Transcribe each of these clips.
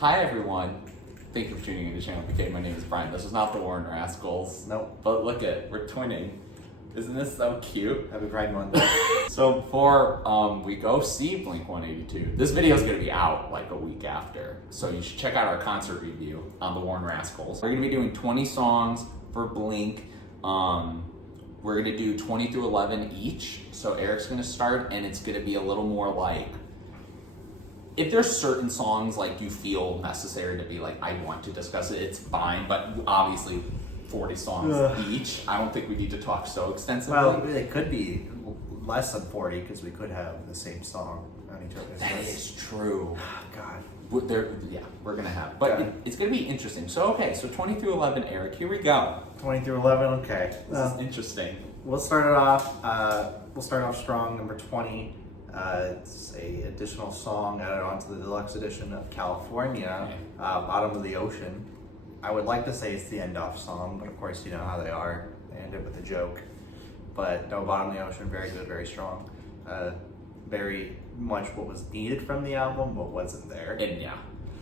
Hi everyone. Thank you for tuning into ChannelBK. My name is Brian. This is not the Warren Rascals. Nope. But look at, we're twinning. Isn't this so cute? Happy Pride Month. So before we go see Blink-182, this video is going to be out like a week after. So you should check out our concert review on the Warren Rascals. We're going to be doing 20 songs for Blink. We're going to do 20 through 11 each. So Eric's going to start, and it's going to be a little more like, if there's certain songs like you feel necessary to be like, I want to discuss it, it's fine. But obviously 40 songs each. I don't think we need to talk so extensively. Well, it could be less than 40 because we could have the same song on each other's That lists. is true. God. We're gonna have, but it's gonna be interesting. So 20 through 11, Eric. Here we go. 20 through 11, okay. This is interesting. We'll start it off. We'll start off strong. Number 20. It's a additional song added onto the deluxe edition of California, Okay. Bottom of the Ocean. I would like to say it's the end-off song, but of course you know how they are. They end it with a joke. But no, Bottom of the Ocean, very good, very strong. Very much what was needed from the album, but wasn't there. And yeah,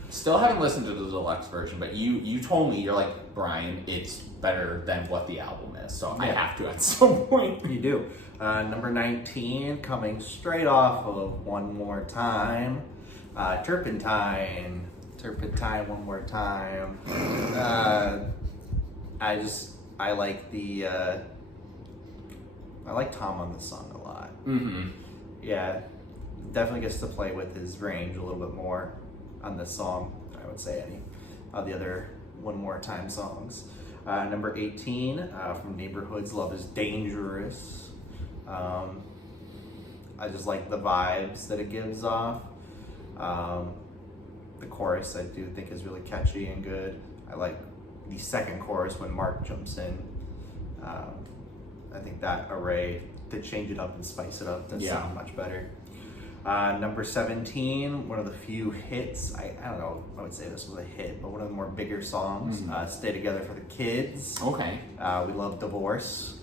still haven't listened to the deluxe version, but you told me, you're like, Brian, it's better than what the album is, so I have to at some point. You do. Number 19, coming straight off of One More Time, Turpentine, One More Time. I like Tom on this song a lot. Mm-hmm. Yeah, definitely gets to play with his range a little bit more on this song, I would say, any of the other One More Time songs. Number 18, from Neighborhoods, Love is Dangerous. I just like the vibes that it gives off. The chorus I do think is really catchy and good. I like the second chorus when Mark jumps in. I think that array, to change it up and spice it up, does sound much better. Number 17, one of the few hits, I don't know if I would say this was a hit, but one of the more bigger songs, Stay Together for the Kids. Okay. We Love Divorce.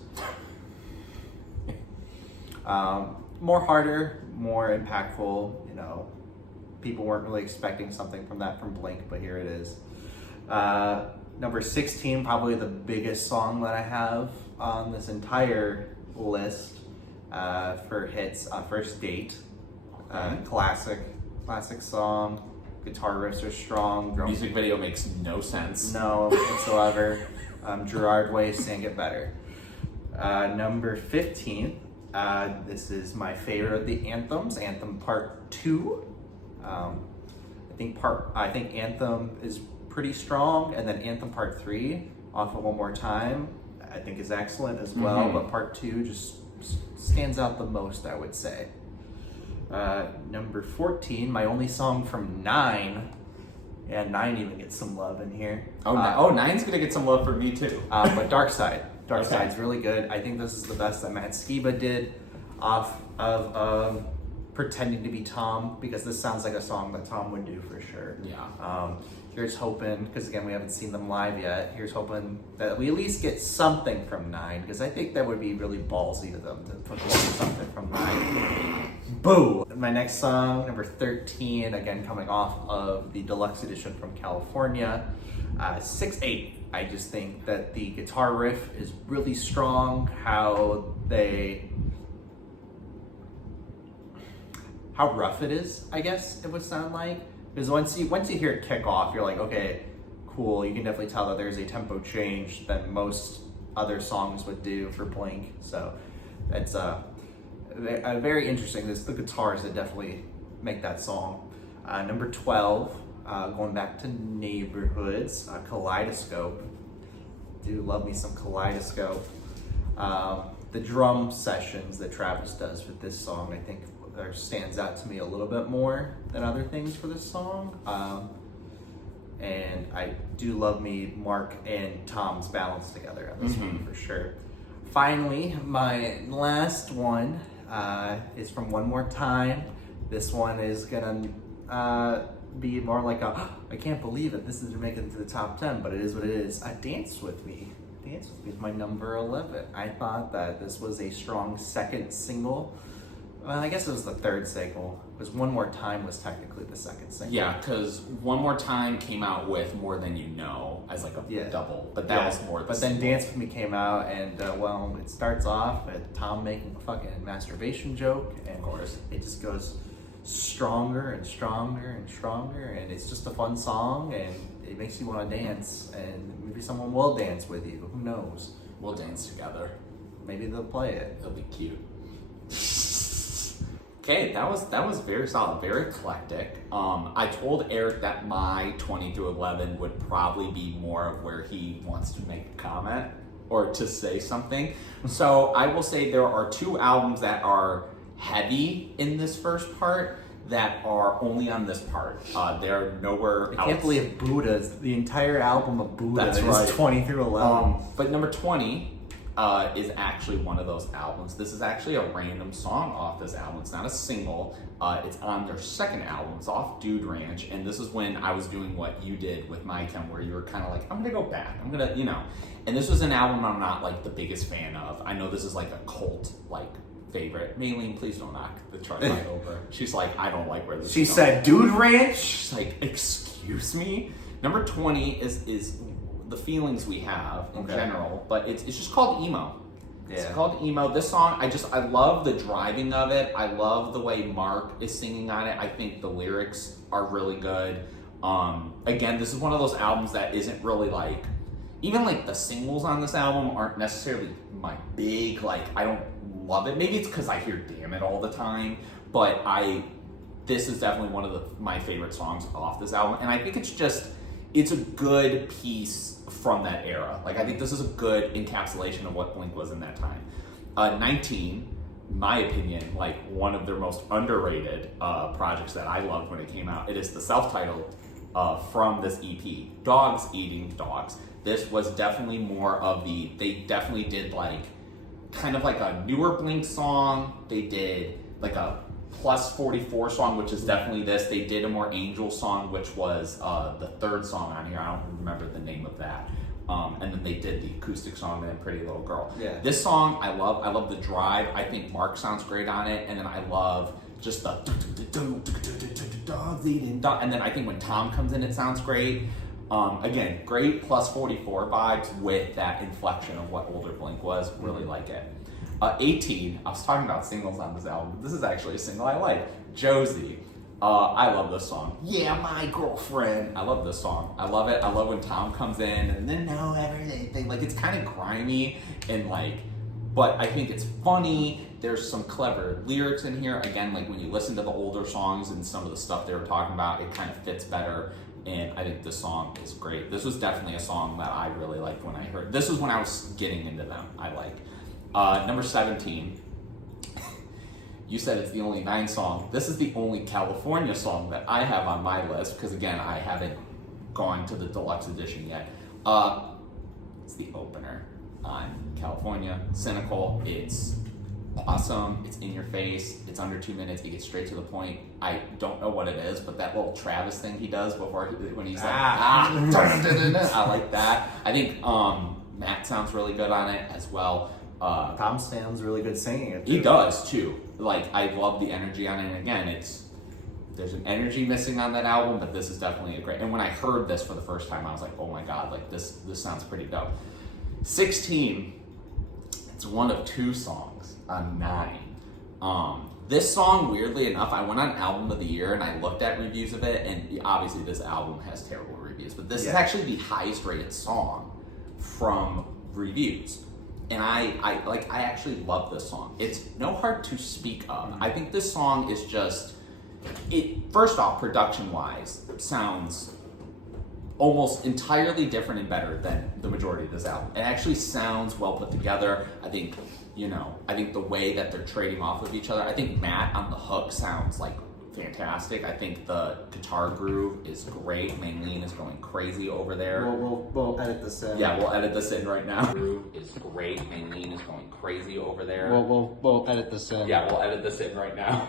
More harder, more impactful, you know, people weren't really expecting something from that from Blink, but here it is. Number 16, probably the biggest song that I have on this entire list for hits, First Date. Classic song. Guitar riffs are strong. Music video makes no sense. No, whatsoever. Gerard Way sang it better. Number 15. This is my favorite of the anthems. Anthem Part 2. I think Anthem is pretty strong, and then Anthem Part 3 off of One More Time I think is excellent as well. But Part 2 just stands out the most, I would say. Number 14, my only song from 9. Yeah, 9 even gets some love in here. Nine's gonna get some love from me too. But Dark Side. Dark Side's really good. I think this is the best that Matt Skiba did off of Pretending to be Tom, because this sounds like a song that Tom would do for sure. Yeah. Here's hoping, because again, we haven't seen them live yet, here's hoping that we at least get something from 9, because I think that would be really ballsy to them to put something from 9. Boo! My next song, number 13, again coming off of the deluxe edition from California, 6-8. I just think that the guitar riff is really strong, how rough it is, I guess it would sound like. Because once you hear it kick off, you're like, okay, cool. You can definitely tell that there's a tempo change than most other songs would do for Blink. So it's very interesting. The guitars that definitely make that song. Number 12, going back to Neighborhoods, Kaleidoscope. Do love me some Kaleidoscope. The drum sessions that Travis does with this song, I think, stands out to me a little bit more than other things for this song. And I do love me Mark and Tom's balance together on this one for sure. Finally, my last one is from One More Time. This one is gonna be more like I can't believe it, this isn't making it to the top 10, but it is what it is. Dance With Me. Dance With Me is my number 11. I thought that this was a strong second single Well, I guess it was the third single. Because One More Time was technically the second single. Yeah, because One More Time came out with More Than You Know as like a double, but that was more. But then Dance With Me came out, and well, it starts off with Tom making a fucking masturbation joke, and Of course. it just goes stronger and stronger and stronger, and it's just a fun song, and it makes you want to dance, and maybe someone will dance with you. Who knows? We'll dance together. Maybe they'll play it. It'll be cute. Okay, that was very solid, very eclectic. I told Eric that my 20 through 11 would probably be more of where he wants to make a comment or to say something. So I will say there are 2 albums that are heavy in this first part that are only on this part. They're nowhere else. I can't believe Buddha's, the entire album of Buddha That's is right. 20 through 11. But number 20 is actually one of those albums. This is actually a random song off this album. It's not a single. It's on their second album. It's off Dude Ranch. And this is when I was doing what you did with My Chem, where you were kind of like, I'm going to go back. I'm going to, you know. And this was an album I'm not like the biggest fan of. I know this is like a cult like favorite. Maylene, please don't knock the chart line over. She's like, I don't like where this She is going. said, Dude Ranch? She's like, excuse me? Number 20 is the feelings we have in general, but it's just called emo. Yeah. It's called emo. This song, I love the driving of it. I love the way Mark is singing on it. I think the lyrics are really good. Again, this is one of those albums that isn't really like, even like the singles on this album aren't necessarily my big, like, I don't love it. Maybe it's because I hear Damn It all the time, but this is definitely one of my favorite songs off this album. And I think it's a good piece from that era. Like, I think this is a good encapsulation of what Blink was in that time. 19, in my opinion, like one of their most underrated projects that I loved when it came out. It is the self-titled from this EP, Dogs Eating Dogs. This was definitely more of they definitely did like, kind of like a newer Blink song. They did like a Plus 44 song, which is definitely this. They did a more Angel song, which was the third song on here. I don't remember the name of that. And then they did the acoustic song and then Pretty Little Girl. Yeah. This song I love. I love the drive. I think Mark sounds great on it. And then I love just the dogs eating dog. And then I think when Tom comes in, it sounds great. Again, great Plus 44 vibes with that inflection of what older Blink was. Really like it. 18, I was talking about singles on this album. This is actually a single I like. Josie. I love this song. Yeah, my girlfriend. I love this song. I love it. I love when Tom comes in and then know everything. Like, it's kind of grimy and like, but I think it's funny. There's some clever lyrics in here. Again, like when you listen to the older songs and some of the stuff they were talking about, it kind of fits better. And I think this song is great. This was definitely a song that I really liked when I heard. This was when I was getting into them. I like. Number 17, you said it's the only 9 song. This is the only California song that I have on my list, because again, I haven't gone to the deluxe edition yet. It's the opener on California, Cynical. It's awesome, it's in your face, it's under 2 minutes, it gets straight to the point. I don't know what it is, but that little Travis thing he does when he's like, I like that. I think Matt sounds really good on it as well. Tom sounds really good singing it too. He does too. Like, I love the energy on it. And again, there's an energy missing on that album, but this is definitely a great. And when I heard this for the first time, I was like, oh my god, like this sounds pretty dope. 16, it's one of 2 songs on 9. This song, weirdly enough, I went on Album of the Year and I looked at reviews of it, and obviously this album has terrible reviews, but this is actually the highest rated song from reviews. And I actually love this song. It's no heart to speak of. I think this song is just, first off, production-wise, sounds almost entirely different and better than the majority of this album. It actually sounds well put together. I think, I think the way that they're trading off of each other, I think Matt on the hook sounds like fantastic. I think the guitar groove is great. Maylene is going crazy over there. We'll edit this in. Yeah, we'll edit this in right now. Groove is great. Maylene is going crazy over there. We'll edit this in. Yeah, we'll edit this in right now.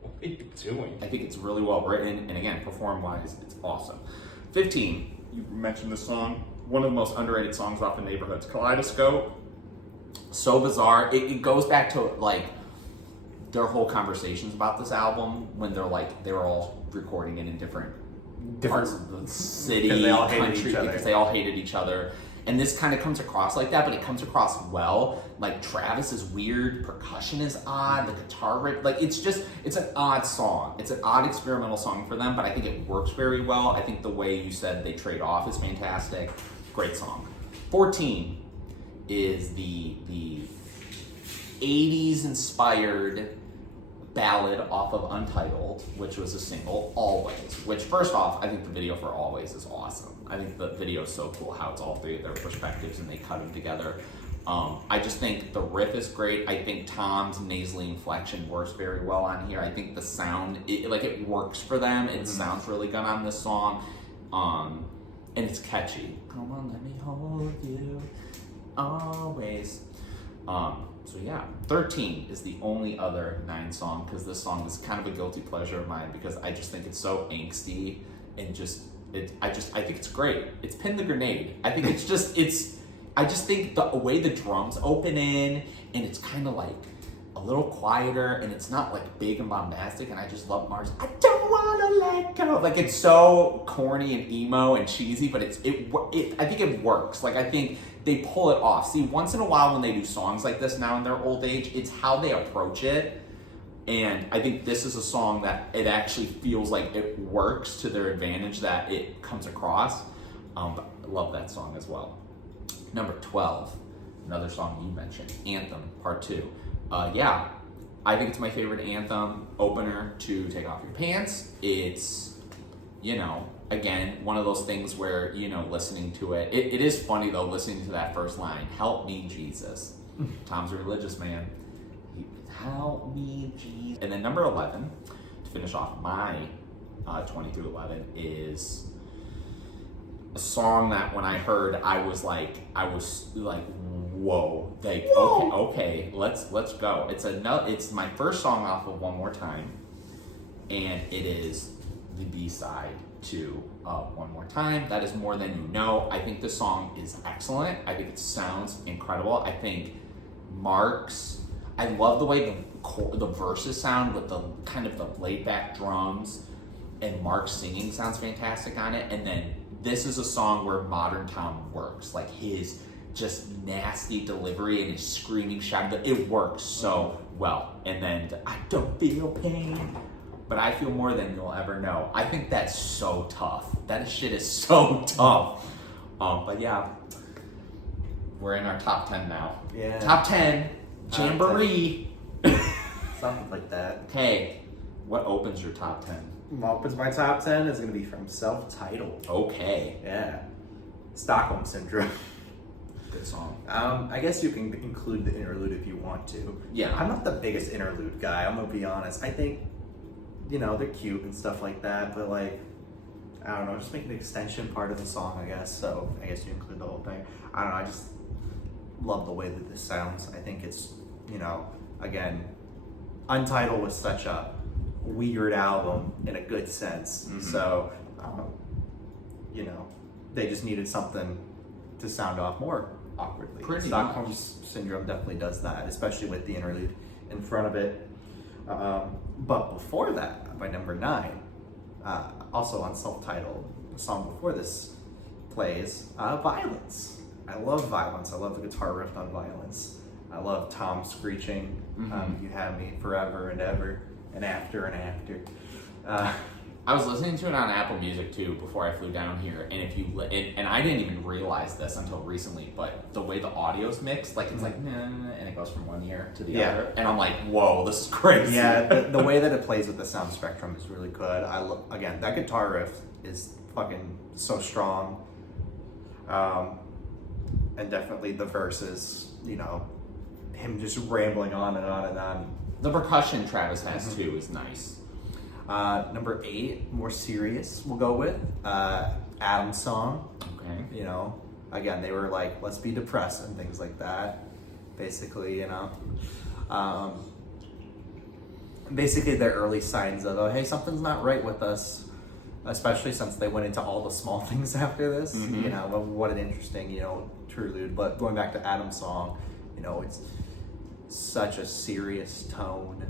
What are you doing? I think it's really well written, and again, perform-wise, it's awesome. 15, you mentioned this song. One of the most underrated songs off the Neighborhoods, Kaleidoscope. So bizarre. It goes back to like their whole conversations about this album when they're all recording it in different parts of the city, because they all hated country, each other. because they all hated each other. And this kind of comes across like that, but it comes across well. Like, Travis is weird, percussion is odd, the guitar riff, like, it's an odd song. It's an odd experimental song for them, but I think it works very well. I think the way you said they trade off is fantastic. Great song. 14 is the 80s inspired ballad off of Untitled, which was a single, Always, which, first off, I think the video for Always is awesome. I think the video is so cool how it's all three of their perspectives and they cut them together. I just think the riff is great. I think Tom's nasally inflection works very well on here. I think the sound, it works for them. It sounds really good on this song. And it's catchy. Come on, let me hold you always. So yeah, 13 is the only other 9 song, because this song is kind of a guilty pleasure of mine because I just think it's so angsty and I think it's great. It's Pin the Grenade. I think I just think the way the drums open in and it's kind of like a little quieter and it's not like big and bombastic, and I just love Mark's I don't want to let go. Like, it's so corny and emo and cheesy, but I think it works. Like, I think they pull it off. See, once in a while when they do songs like this now in their old age, it's how they approach it. And I think this is a song that it actually feels like it works to their advantage, that it comes across. But I love that song as well. Number 12, another song you mentioned, Anthem, Part 2. Yeah, I think it's my favorite anthem opener to Take Off Your Pants. It's, again, one of those things where, listening to it. It is funny, though, listening to that first line, help me, Jesus. Tom's a religious man. Help me, Jesus. And then number 11, to finish off my 20 through 11, is a song that when I heard, I was like, whoa. Like, okay, let's go. It's my first song off of One More Time, and it is the B-side to One More Time. That is More Than You Know. I think this song is excellent. I think it sounds incredible. I think I love the way the verses sound with the kind of the laid back drums, and Mark's singing sounds fantastic on it. And then this is a song where Modern Tom works, like his just nasty delivery and his screaming, shouting, it works so well. And then I don't feel pain, but I feel more than you'll ever know. I think that's so tough. That shit is so tough. But yeah, we're in our top 10 now. Yeah. Top 10. Jamboree. Something like that. Okay, what opens your top 10? What opens my top 10 is going to be from Self-Titled. Okay. Yeah. Stockholm Syndrome. Good song. I guess you can include the interlude if you want to. Yeah. I'm not the biggest interlude guy, I'm going to be honest. I think, they're cute and stuff like that, but like, I don't know, just make an extension part of the song, I guess. So I guess you include the whole thing. I don't know, I just love the way that this sounds. I think it's, again, Untitled was such a weird album in a good sense. Mm-hmm. So, they just needed something to sound off more awkwardly. Pretty Stockholm much. Syndrome definitely does that, especially with the interlude in front of it. But before that, by number 9, also on Self-Titled, the song before this plays, Violence. I love Violence. I love the guitar riff on Violence. I love Tom screeching, you have me forever and ever and after and after. I was listening to it on Apple Music too before I flew down here, and and I didn't even realize this until recently, but the way the audio's mixed, like it's like nah, and it goes from one ear to the other, and I'm like, whoa, this is crazy. Yeah, the way that it plays with the sound spectrum is really good. Again, that guitar riff is fucking so strong, and definitely the verses, him just rambling on and on and on. The percussion Travis has too is nice. Number 8, more serious, we'll go with Adam's song. Okay. Again, they were like, let's be depressed and things like that. Basically, basically their early signs of, oh, hey, something's not right with us. Especially since they went into all the small things after this. What an interesting, interlude. But going back to Adam's song, it's such a serious tone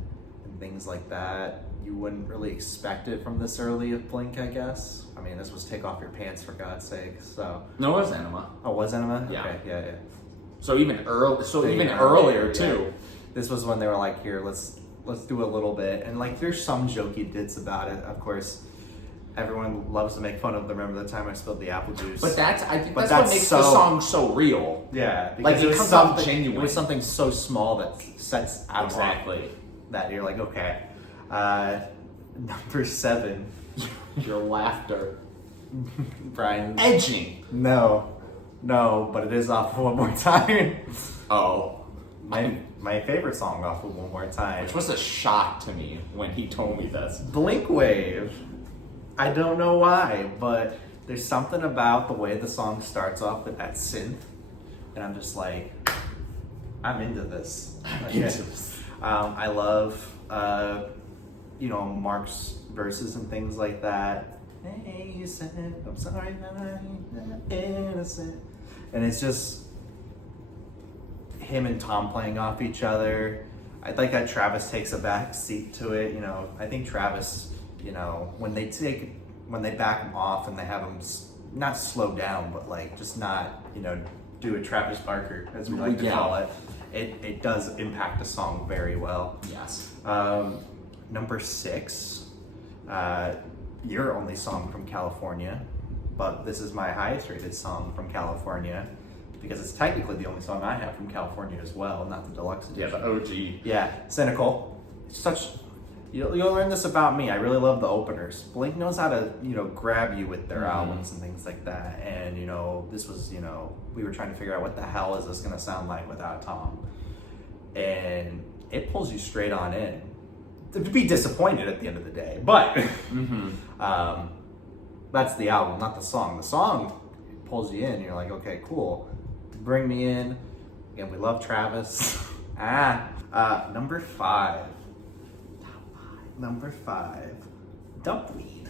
and things like that. You wouldn't really expect it from this early of Blink, I guess. I mean, this was Take Off Your Pants, for God's sake. So No, it was Enema. oh, was Enema? Yeah. Okay, yeah. So even Yeah, earlier yeah. too. This was when they were like, here, let's do a little bit, and like there's some jokey bits about it. Of course, everyone loves to make fun of the Remember the Time I Spilled the Apple Juice. But I think But that's what that's makes so- the song so real. yeah, Like, because it was comes off something genuine. It was something so small that sets out Exactly. that you're like, okay. Number 7, Your laughter. Brian. Edging. No, but it is off of One More Time. Oh. My favorite song off of One More Time. Which was a shock to me when he told me this. Blink Wave. I don't know why, but there's something about the way the song starts off with that synth, and I'm just like, I'm into this. I love, Mark's verses and things like that. Hey, you said, I'm sorry that I'm innocent. And it's just him and Tom playing off each other. I like that Travis takes a back seat to it. I think Travis, when they back him off and they have him not slow down, but like just not, do a Travis Barker, as we like to call it. It does impact the song very well. Yes. Number 6, your only song from California, but this is my highest rated song from California because it's technically the only song I have from California as well, not the deluxe edition. Yeah, the OG. Yeah, Cynical. You'll learn this about me. I really love the openers. Blink knows how to, grab you with their albums and things like that. And, this was, we were trying to figure out what the hell is this going to sound like without Tom. And it pulls you straight on in. To be disappointed at the end of the day. But that's the album, not the song. The song pulls you in. You're like, okay, cool. Bring me in. Again, we love Travis. Number 5. Number 5, Dumpweed.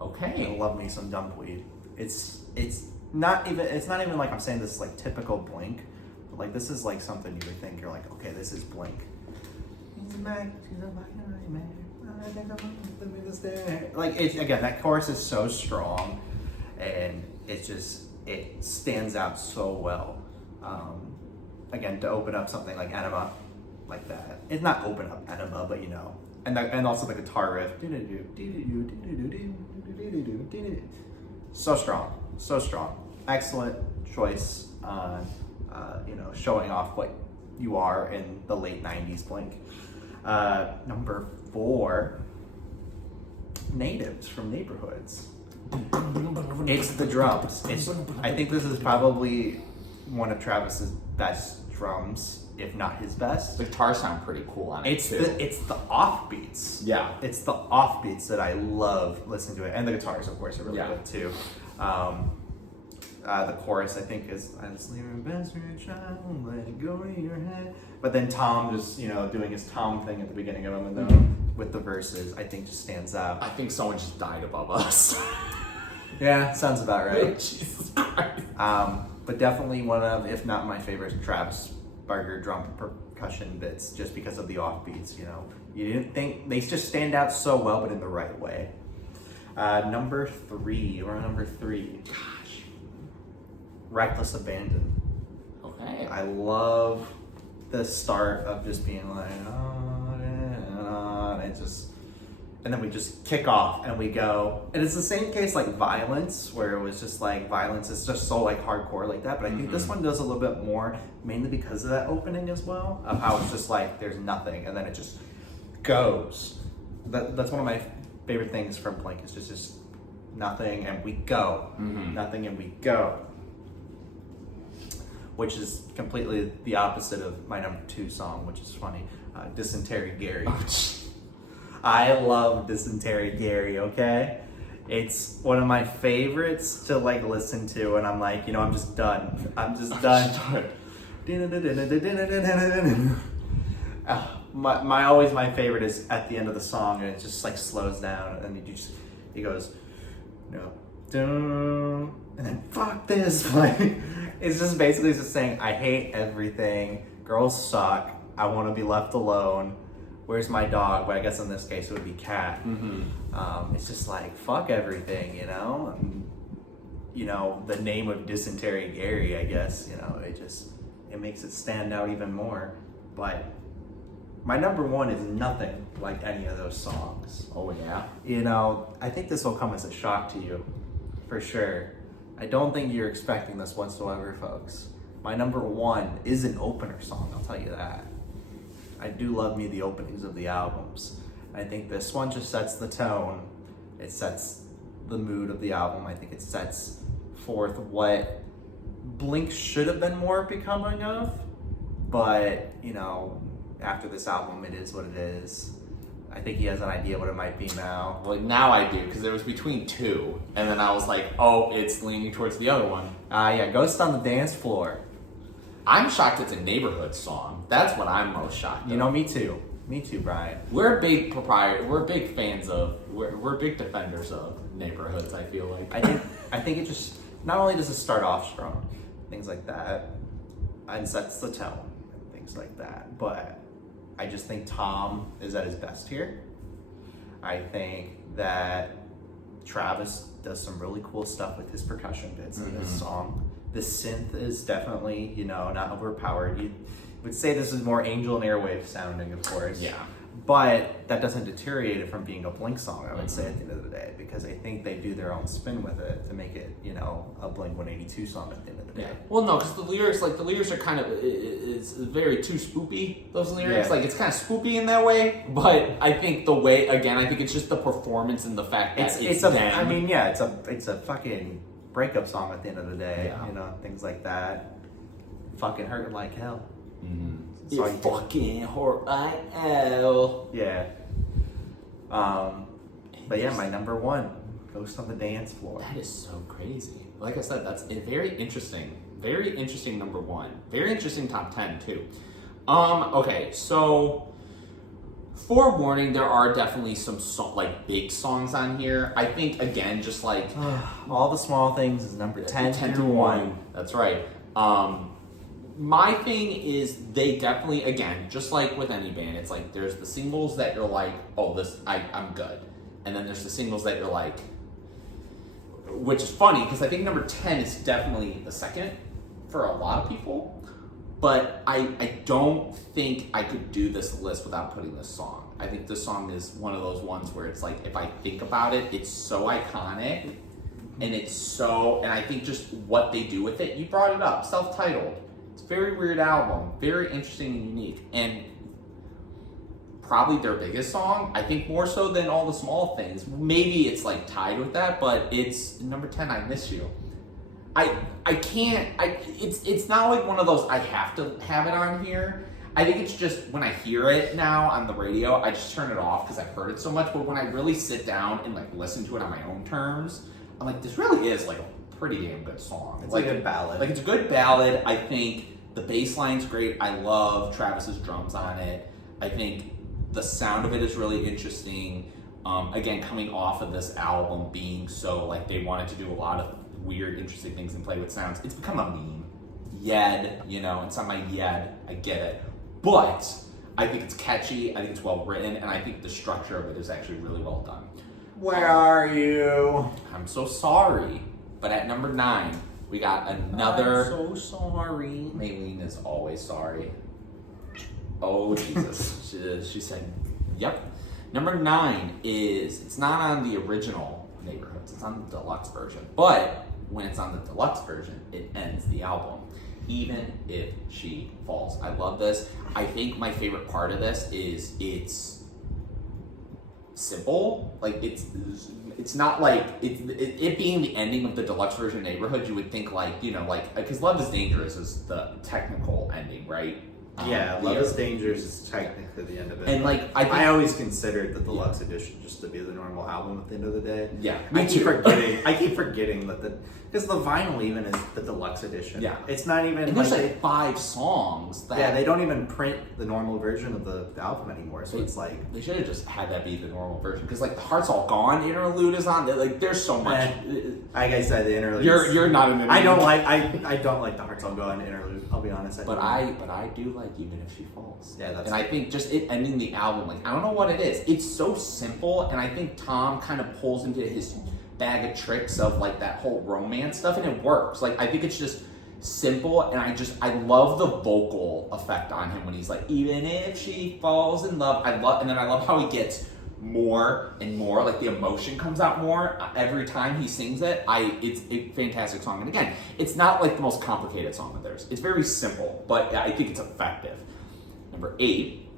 Okay. I love me some Dumpweed. It's not even like I'm saying this is like typical Blink, but like this is like something you would think you're like, okay, this is Blink. Like again, that chorus is so strong, and it stands out so well. Again, to open up something like Enema, like that. It's not open up Enema, but and also the guitar riff. So strong. Excellent choice on, showing off what you are in the late 90s Blink. Number 4, Natives from Neighborhoods. It's the drums. I think this is probably one of Travis's best drums, if not his best. The guitars sound pretty cool on it It's too. the offbeats. Yeah. It's the offbeats that I love listening to it. And the guitars, of course, are really Yeah. good too. The chorus, I think, is I just leave your best for your child, let it go to your head. But then Tom just, doing his Tom thing at the beginning of them and then with the verses, I think just stands out. I think someone just died above us. Yeah, sounds about right. Jesus Christ. But definitely one of, if not my favorite, Travis Barker drum percussion bits, just because of the offbeats. You didn't think they just stand out so well, but in the right way. Number 3, we're on number 3. Gosh, Reckless Abandon. Okay. I love the start of just being like, and then we just kick off and we go. And it's the same case like Violence, where it was just like Violence is just so like hardcore like that. But I think this one does a little bit more, mainly because of that opening as well, of how it's just like there's nothing and then it just goes. That's one of my favorite things from Blink, is just nothing and we go. Nothing and we go. Which is completely the opposite of my number 2 song, which is funny. Dysentery Gary. I love Dysentery Gary, okay? It's one of my favorites to like listen to, and I'm like, I'm just done. I'm just done. My favorite is at the end of the song, and it just like slows down, and he goes, and then fuck this. Like, it's just basically just saying, I hate everything. Girls suck. I want to be left alone. where's my dog? But I guess in this case it would be cat. Mm-hmm. It's just like, fuck everything, you know? And, you know, the name of Dysentery Gary, I guess, you know, it makes it stand out even more. But my number one is nothing like any of those songs. Oh yeah. You know, I think this will come as a shock to you, for sure. I don't think you're expecting this whatsoever, folks. My number one is an opener song, I'll tell you that. I do love me the openings of the albums. I think this one just sets the tone. It sets the mood of the album. I think it sets forth what Blink should have been more becoming of. But, you know, after this album, it is what it is. I think he has an idea what it might be now. Like now I do, because it was between two, and then I was like, oh, it's leaning towards the other one. Yeah, Ghost on the Dance Floor. I'm shocked it's a neighborhood song. That's what I'm most shocked at. You know, me too. Me too, Brian. We're big we're big fans of, we're big defenders of neighborhoods, I feel like. I think it just, not only does it start off strong, things like that, and sets the tone, and things like that, but I just think Tom is at his best here. I think that Travis does some really cool stuff with his percussion bits in this song. The synth is definitely, you know, not overpowered. You would say this is more Angel and Airwave sounding, of course. Yeah. But that doesn't deteriorate it from being a Blink song, I would say, at the end of the day, because I think they do their own spin with it to make it, you know, a Blink-182 song at the end of the day. Yeah. Well, no, because the lyrics are kind of, it's very too spoopy, those lyrics. Yeah. Like, it's kind of spoopy in that way, but I think the way, again, I think it's just the performance and the fact that it's them. I mean, yeah, it's a fucking breakup song at the end of the day, Yeah. you know, things like that. Fucking hurting like hell. It fucking hurt like hell. Yeah. But yeah, my number one, Ghost on the Dance Floor. That is so crazy. Like I said, that's a very interesting number one. Very interesting top 10 too. Okay, so forewarning, there are definitely some like big songs on here. I think again, just like All the Small Things is number 10 through 1. That's right. My thing is they definitely, again, just like with any band, it's like there's the singles that you're like, oh, I'm good. And then there's the singles that you're like, which is funny because I think number 10 is definitely the second for a lot of people. But I don't think I could do this list without putting this song. I think this song is one of those ones where it's like, if I think about it, it's so iconic. And and I think just what they do with it, you brought it up, self-titled. It's a very weird album, very interesting and unique. And probably their biggest song, I think more so than All the Small Things. Maybe it's like tied with that, but it's number 10, I Miss You. It's not like one of those I have to have it on here. I think it's just when I hear it now on the radio, I just turn it off because I've heard it so much. But when I really sit down and like listen to it on my own terms, I'm like, this really is like a pretty damn good song. It's like a good ballad. Like it's a good ballad. I think the bass line's great. I love Travis's drums on it. I think the sound of it is really interesting. Again, coming off of this album being so like they wanted to do a lot of weird, interesting things and play with sounds. It's become a meme. Yed, you know, it's on my Yed. I get it. But I think it's catchy. I think it's well written, and I think the structure of it is actually really well done. Where are you? I'm so sorry. But at number 9, we got another. I'm so sorry. Maylene is always sorry. Oh, Jesus. she said, yep. Number 9 is, it's not on the original Neighborhoods, it's on the deluxe version. But when it's on the deluxe version, it ends the album. Even if she falls. I love this. I think my favorite part of this is it's simple. Like it's not like it being the ending of the deluxe version Neighborhood. You would think like, you know, like, because Love is Dangerous is the technical ending, right? Yeah, Love is Dangerous is technically the end of it. And like I always considered the deluxe edition just to be the normal album at the end of the day. Yeah, I keep forgetting that Because the vinyl even is the deluxe edition. Yeah. It's not even... And there's like 5 songs that... Yeah, they don't even print the normal version of the album anymore, so it's like... They should have just had that be the normal version. Because like, The Heart's All Gone interlude is on there. Like, there's so much... Like I said, the interlude... You're not an interlude. I don't like The Heart's All Gone interlude, I'll be honest. But I do like Even If She Falls. Yeah, that's... And I think just it ending the album, like, I don't know what it is. It's so simple, and I think Tom kind of pulls into his bag of tricks of like that whole romance stuff, and it works. Like, I think it's just simple, and I love the vocal effect on him when he's like, even if she falls in love. And then I love how he gets more and more, like the emotion comes out more every time he sings it. It's a fantastic song. And again, it's not like the most complicated song of theirs. It's very simple, but I think it's effective. Number 8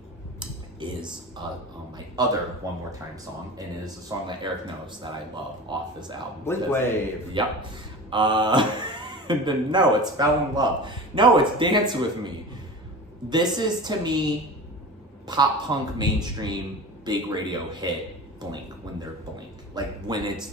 is my other One More Time song, and it is a song that Eric knows that I love off this album. Blink Wave. Yep. No, it's Fell in Love. No, it's Dance With Me. This is, to me, pop punk mainstream big radio hit Blink when they're Blink. Like, when it's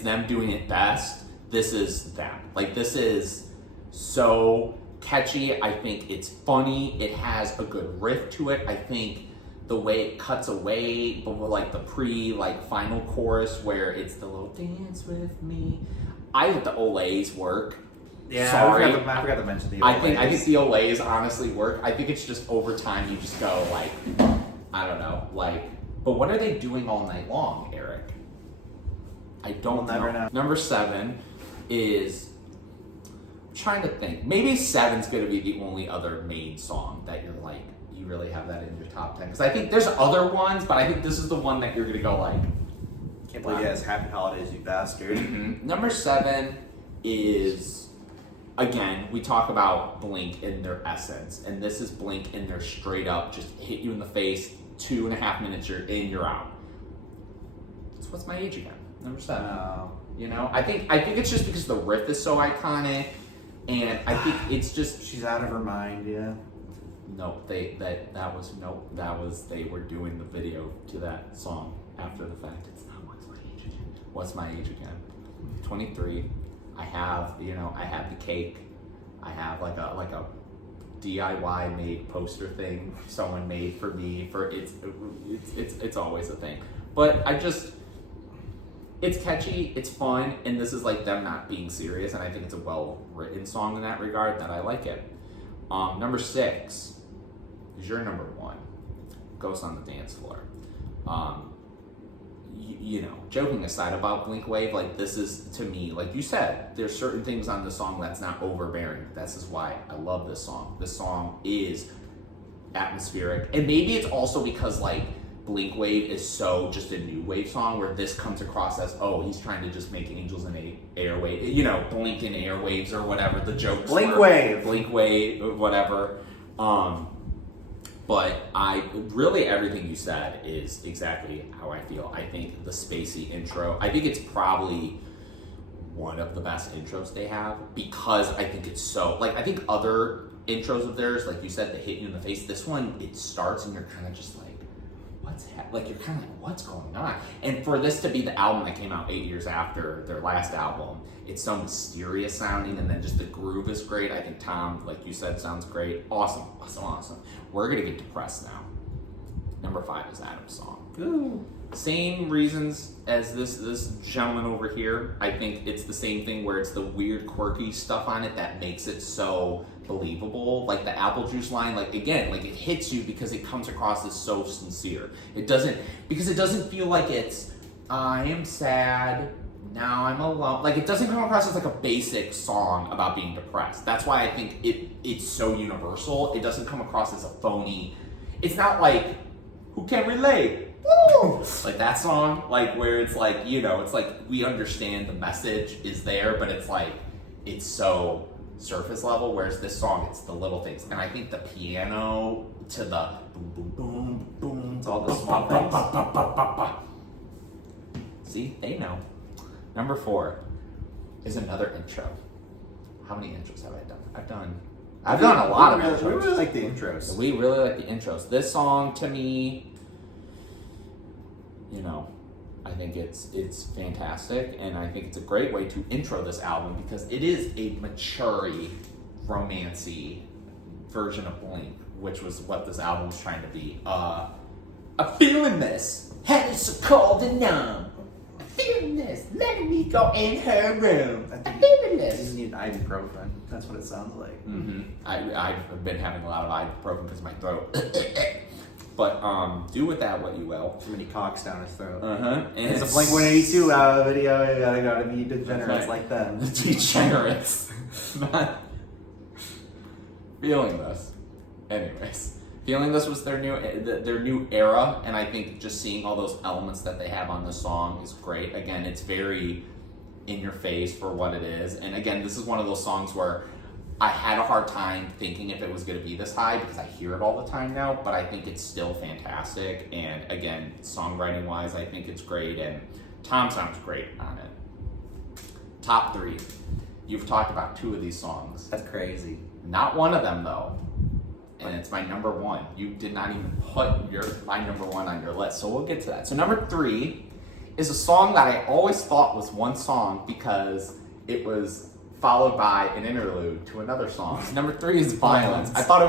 them doing it best, this is them. Like, this is so catchy. I think it's funny. It has a good riff to it. I think the way it cuts away, but like the final chorus where it's the little dance with me. I think the Olays work. Yeah, sorry. I forgot to mention the Olays. I think the Olays honestly work. I think it's just over time you just go like, I don't know, like, but what are they doing all night long, Eric? I don't know. Number 7 is, I'm trying to think. Maybe 7's going to be the only other main song that you're like, you really have that in your top 10. Because I think there's other ones, but I think this is the one that you're going to go like, can't believe it's Happy Holidays, you bastard. Mm-hmm. Number 7 is, again, we talk about Blink in their essence, and this is Blink in their straight up, just hit you in the face, 2.5 minutes, you're in, you're out. So what's my age again? Number 7. You know, I think it's just because the riff is so iconic, and I think it's just she's out of her mind. Yeah. Nope. They were doing the video to that song after the fact. It's not what's my age again. What's my age again? 23. I have the cake. I have like a DIY made poster thing someone made for me for it's always a thing. But it's catchy, it's fun, and this is like them not being serious, and I think it's a well-written song in that regard that I like it. Number 6 is your number 1, Ghost on the Dance Floor. Joking aside about Blink Wave, like, this is, to me, like you said, there's certain things on this song that's not overbearing. This is why I love this song. This song is atmospheric, and maybe it's also because, like, Blink Wave is so just a new wave song where this comes across as, oh, he's trying to just make angels in airwave, Blink in airwaves or whatever the jokes Blink were. Wave, whatever. But really everything you said is exactly how I feel. I think the spacey intro, I think it's probably one of the best intros they have, because I think it's so, like, I think other intros of theirs, like you said, that hit you in the face. This one, it starts and you're kind of just like, you're kind of like, what's going on? And for this to be the album that came out 8 years after their last album, it's so mysterious sounding, and then just the groove is great. I think Tom, like you said, sounds great. Awesome. We're gonna get depressed now. Number 5 is Adam's song. Ooh. Same reasons as this gentleman over here. I think it's the same thing where it's the weird, quirky stuff on it that makes it so believable. Like the apple juice line, like, again, like, it hits you because it comes across as so sincere. It doesn't feel like it's, I am sad, now I'm alone. Like, it doesn't come across as like a basic song about being depressed. That's why I think it's so universal. It doesn't come across as a phony. It's not like, who can relate? Woo! Like that song, like, where it's like, it's like we understand the message is there, but it's like, it's so surface level, whereas this song, it's the little things. And I think the piano to the boom, boom, boom, boom, it's all the small things. See, they know. Number 4 is another intro. How many intros have I done? I've done a lot of intros. We really like the intros. We really like the intros. This song, to me, I I think it's fantastic, and I think it's a great way to intro this album because it is a mature-y, romancy version of Blink, which was what this album was trying to be. I'm feeling this, head is so cold and numb. I'm feeling this, letting me go in her room. I'm feeling this. You need ibuprofen. That's what it sounds like. Mm-hmm. I've been having a lot of ibuprofen because of my throat. But do with that what you will. Too many cocks down his throat. Uh-huh. And it's a Blink-182 video. You gotta be degenerates like them. Degenerates. Not feeling this. Anyways, feeling this was their new era, and I think just seeing all those elements that they have on this song is great. Again, it's very in your face for what it is, and again, this is one of those songs where I had a hard time thinking if it was going to be this high because I hear it all the time now, but I think it's still fantastic. And again, songwriting wise, I think it's great, and Tom sounds great on it. Top 3. You've talked about 2 of these songs. That's crazy. Not one of them though, and it's my number 1. You did not even put my number 1 on your list, so we'll get to that. So number 3 is a song that I always thought was one song because it was followed by an interlude to another song. Number 3 is Violence. I thought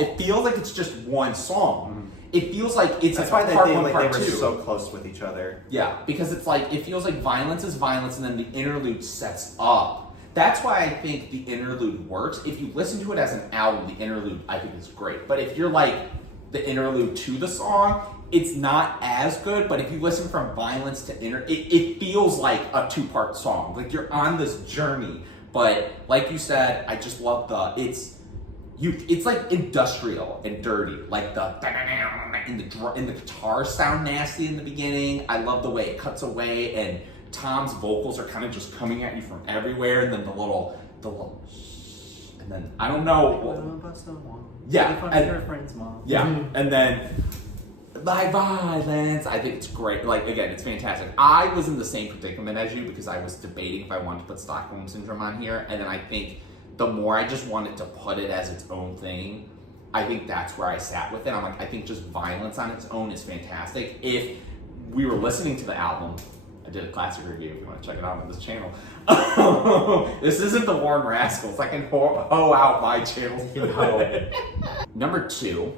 it feels like it's just one song. Mm-hmm. It feels like it's That's why part they 1, were part 2. so close with each other. Yeah, because it's like, it feels like Violence is Violence and then the interlude sets up. That's why I think the interlude works. If you listen to it as an album, the interlude I think is great. But if you're like the interlude to the song, it's not as good, but if you listen from Violence to it feels like a 2-part song. Like you're on this journey. But like you said, I just love it's like industrial and dirty. Like and the guitars sound nasty in the beginning. I love the way it cuts away, and Tom's vocals are kind of just coming at you from everywhere, and then the little and then I don't know. Yeah, and then by Violence. I think it's great. Like, again, it's fantastic. I was in the same predicament as you because I was debating if I wanted to put Stockholm Syndrome on here, and then I think the more I just wanted to put it as its own thing, I think that's where I sat with it. I'm like, I think just Violence on its own is fantastic. If we were listening to the album, I did a classic review if you want to check it out on this channel. This isn't the Warren Rascals. I can hoe out my channel. Number 2.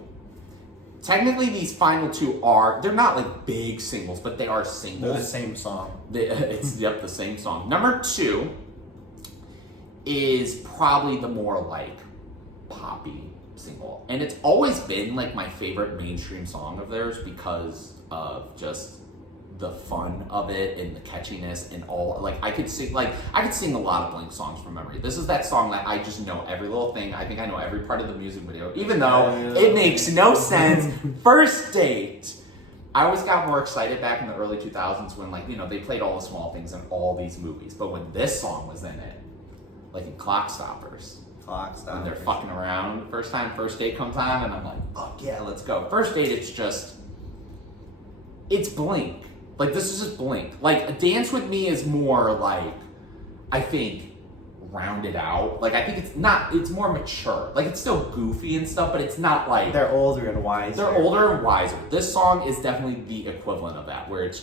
Technically, these final 2 they're not like big singles, but they are singles. They're the same song. It's the same song. Number 2 is probably the more like poppy single. And it's always been like my favorite mainstream song of theirs because of just the fun of it and the catchiness and all. Like I could sing a lot of Blink songs from memory. This is that song that I just know every little thing. I think I know every part of the music video, even though it makes no sense. First Date. I always got more excited back in the early 2000s when, like, you know, they played all the small things in all these movies. But when this song was in it, like in Clock Stoppers, when they're fucking around, First Date comes on, and I'm like, fuck yeah, let's go. First Date, it's Blink. Like, this is just Blink. Like, Dance With Me is more like, I think, rounded out. Like, I think it's more mature. Like, it's still goofy and stuff, but it's not like... They're older and wiser. They're older and wiser. This song is definitely the equivalent of that, where it's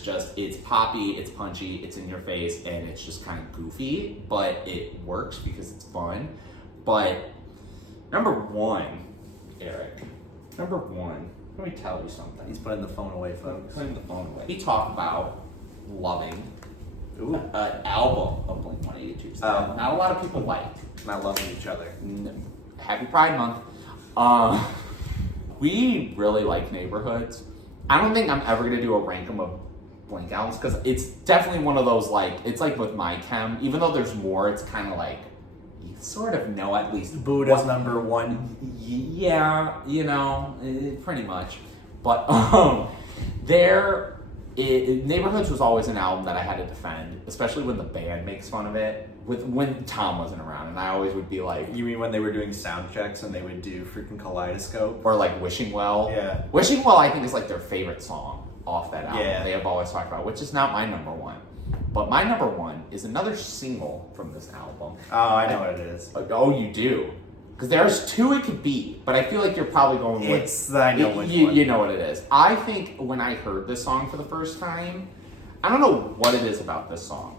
poppy, it's punchy, it's in your face, and it's just kind of goofy, but it works because it's fun. But, number 1, Eric, let me tell you something. He's putting the phone away, folks. Putting the phone away. We talk about loving an album of Blink-182 that not a lot of people like. Not loving each other. Happy Pride Month. We really like Neighborhoods. I don't think I'm ever going to do a rankum of Blink albums because it's definitely one of those, like, it's like with My Chem. Even though there's more, it's kind of like, you sort of know at least. Buddha's number 1. Yeah, you know, pretty much. But Neighborhoods was always an album that I had to defend, especially when the band makes fun of it. When Tom wasn't around, and I always would be like... You mean when they were doing sound checks and they would do freaking Kaleidoscope? Or like Wishing Well. Yeah. Wishing Well, I think, is like their favorite song off that album. Yeah. They have always talked about, which is not my number 1. But my number 1 is another single from this album. Oh, I know what it is. Oh, you do? Because there's 2 it could be, but I feel like you're probably going with... I know which one. You know what it is. I think when I heard this song for the first time, I don't know what it is about this song,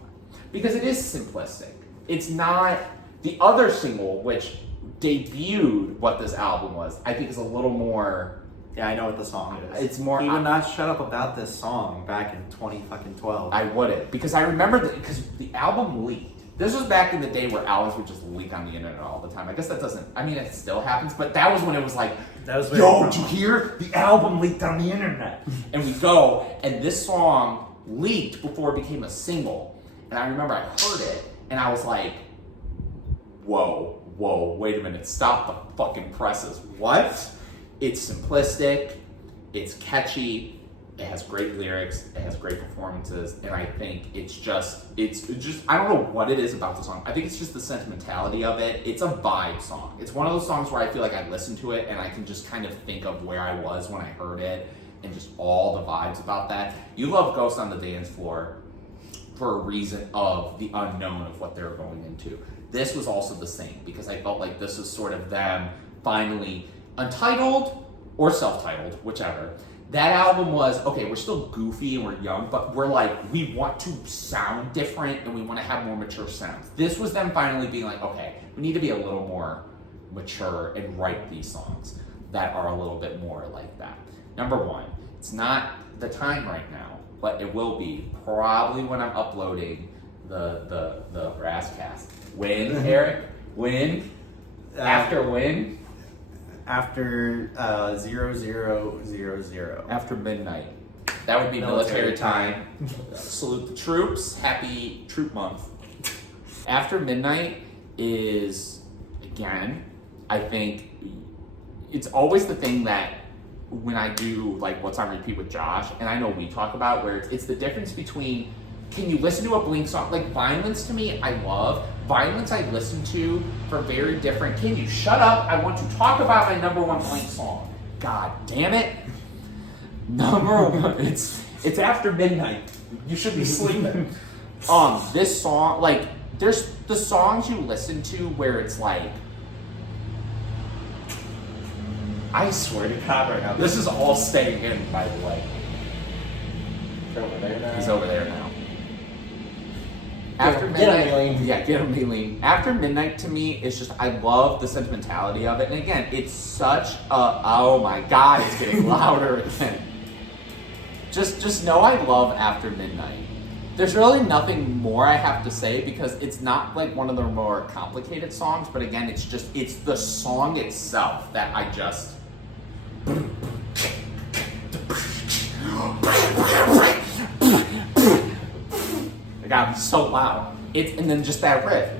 because it is simplistic. It's not the other single, which debuted what this album was. I think is a little more. Yeah, I know what the song is. It's more. He would not shut up about this song back in 2012. I wouldn't, because I remember because the album leaked. This was back in the day where albums would just leak on the internet all the time. I guess that doesn't. I mean, it still happens, but that was when it was like, yo, did you hear? The album leaked on the internet. And we go, and this song leaked before it became a single. And I remember I heard it, and I was like, whoa, wait a minute, stop the fucking presses. What? It's simplistic, it's catchy, it has great lyrics, it has great performances, and I think it's just, I don't know what it is about the song. I think it's just the sentimentality of it. It's a vibe song. It's one of those songs where I feel like I listen to it and I can just kind of think of where I was when I heard it and just all the vibes about that. You love Ghost on the Dance Floor for a reason of the unknown of what they're going into. This was also the same, because I felt like this was sort of them finally, untitled or self-titled, whichever. That album was, okay, we're still goofy and we're young, but we're like, we want to sound different and we want to have more mature sounds. This was them finally being like, okay, we need to be a little more mature and write these songs that are a little bit more like that. Number one, it's not the time right now, but it will be probably when I'm uploading the Razzcast. When, Eric? When? After when? After 0000. After midnight. That would be military time. Salute the troops. Happy Troop Month. After midnight is, again, I think it's always the thing that when I do like what's on repeat with Josh, and I know we talk about, where it's the difference between, can you listen to a Blink song? Like Violence to me, I love. Violence I listen to for very different. Can you shut up? I want to talk about my number one Blink song. God damn it. Number one. It's after midnight. You should be sleeping. This song, like, there's the songs you listen to where it's like, I swear to God right now, this is all staying in, by the way. He's over there now. He's over there now. After midnight, get him, Maylene. After midnight, to me, it's just, I love the sentimentality of it. And again, it's such a, oh my God, it's getting louder again. Just know I love After Midnight. There's really nothing more I have to say, because it's not like one of the more complicated songs, but again, it's the song itself that I just... It got so loud. And then just that riff.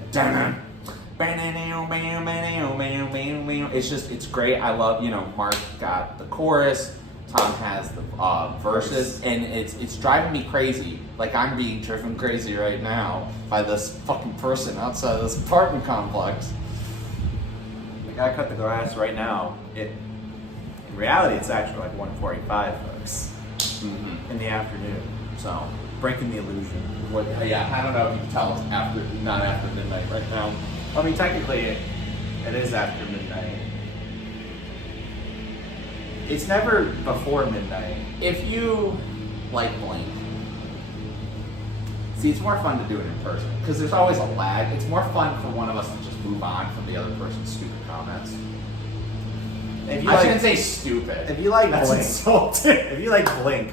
It's great. I love, Mark got the chorus, Tom has the verses, and it's driving me crazy. Like I'm being driven crazy right now by this fucking person outside of this apartment complex. The guy cut the grass right now. In reality, it's actually like 1:45, folks, in the afternoon. So breaking the illusion. Yeah, I don't know if you can tell it's not after midnight right now. I mean, technically, it is after midnight. It's never before midnight. If you like Blink, see, it's more fun to do it in person, because there's always a lag. It's more fun for one of us to just move on from the other person's stupid comments. I shouldn't say stupid. If you like That's Blink, insulting. If you like Blink,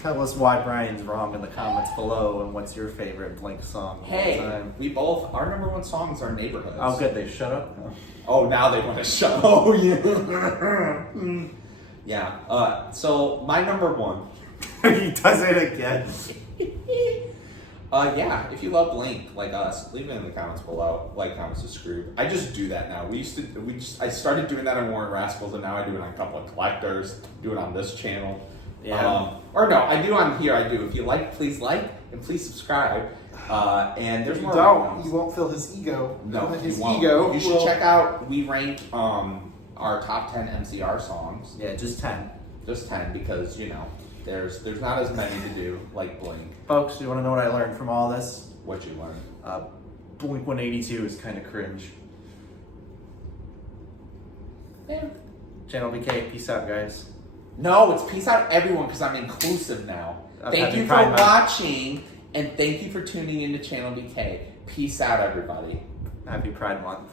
tell us why Brian's wrong in the comments below, and what's your favorite Blink song of all time. We both, our number one songs are Neighborhoods. Oh, good, they shut up now. Oh, now they want to shut up. Oh, yeah. Yeah, so my number one. He does it again. Yeah, if you love Blink like us, leave it in the comments below. Like, comments, subscribe. I just do that now. I started doing that on Warren Rascals, and now I do it on a couple of collectors. Do it on this channel. Yeah. Or no, I do on here. I do. If you like, please like and please subscribe. And there's more. You won't feel his ego. No, his you won't. ego. You should check out. We ranked our top 10 MCR songs. Yeah, just 10. Just 10, because there's not as many to do like Blink. Folks, do you want to know what I learned from all this? What you learned? Blink-182 is kind of cringe. Yeah. ChannelBK, peace out, guys. No, it's peace out everyone, because I'm inclusive now. of Thank Happy you Pride for Month. watching, and thank you for tuning into Channel BK. Peace out, everybody. Happy Pride Month.